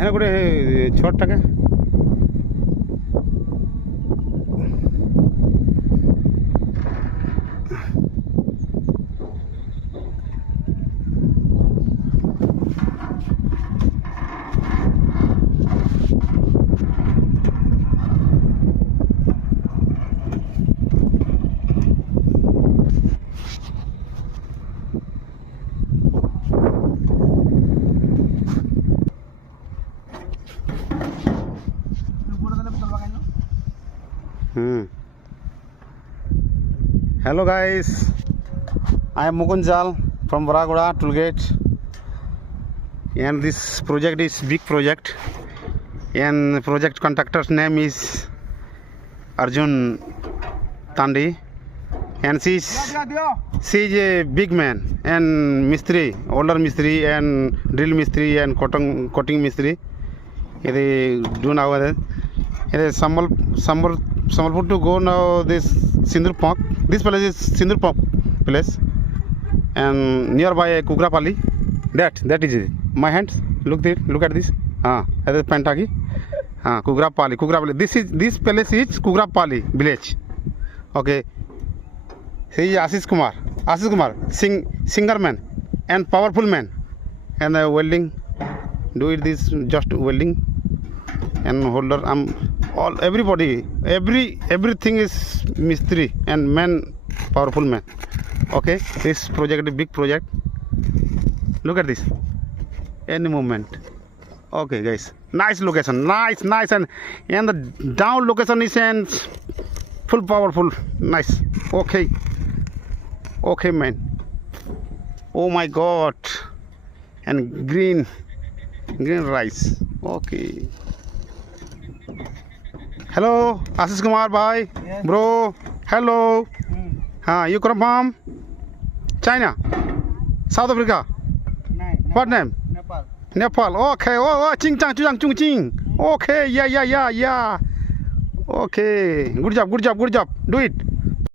হ্যাঁ করে ছটটাকে Hello guys, I am Mukund Jal from Varagoda Tollgate, and this project is big project, and project contractor's name is Arjun Tandi, and she is a big man and mistri, older mistri and drill mistri and cutting mistri. They do now. It is Sambalpur to go now. This Sindur Park. This place is Sindur Park place, and nearby Kugrapali. That is it. My hands. Look at this. That is Pentaki. Kugrapali. This place is Kugrapali village. Okay. He is Ashish Kumar, singer man and powerful man, and welding. Do it this just welding and holder. Everything is mistri and man, powerful man. Okay, this project is big project. Look at this. Any moment. Okay, guys. Nice location. Nice, and the down location is and full powerful. Nice. Okay, man. Oh my God. And green rice. Okay. Hello, Ashish Kumar, bye. Yes. Bro, hello. You come from China? South Africa? What name? Nepal. Okay. Oh, Chung Ching. Okay, yeah. Okay. Good job. Do it.